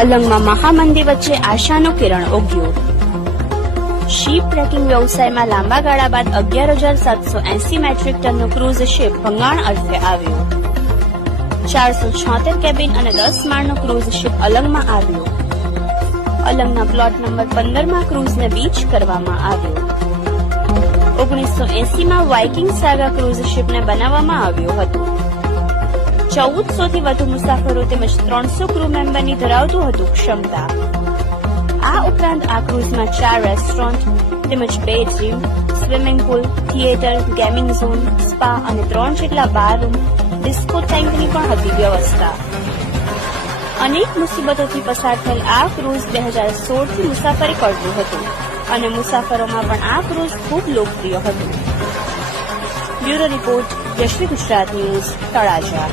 અલંગમાં મહામંદી વચ્ચે આશાનો કિરણ ઉગ્યો। Ship tracking વ્યવસાયમાં લાંબા ગાળા બાદ 11,780 મેટ્રિક ટનનો ક્રૂઝ શિપ ભંગાણ અર્થે આવ્યો। 476 કેબિન અને 10 માળનો ક્રૂઝ શિપ અલંગમાં આવ્યો। અલંગના પ્લોટ નંબર 15માં ક્રૂઝને બીચ કરવામાં આવ્યો। 1980માં વાઇકિંગ સાગા ક્રૂઝ શિપને બનાવવામાં આવ્યો હતો। 1400 થી વધુ મુસાફરો તેમજ 300 ક્રૂ મેમ્બરની ધરાવતું હતું ક્ષમતા। આ ઉપરાંત આ ક્રૂઝમાં 4 રેસ્ટોરન્ટ તેમજ bedroom, swimming pool, theatre, gaming zone, spa અને 3 જેટલા બાર રૂમ, ડિસ્કોટેકની પણ હતી વ્યવસ્થા। અનેક મુસીબતોથી પસાર થયેલ આ ક્રૂઝ 2016થી મુસાફરી કરતું હતું અને મુસાફરોમાં પણ આ ક્રૂઝ ખૂબ લોકપ્રિય હતું। Bureau report, Yashvi Gujarat news, Talaja.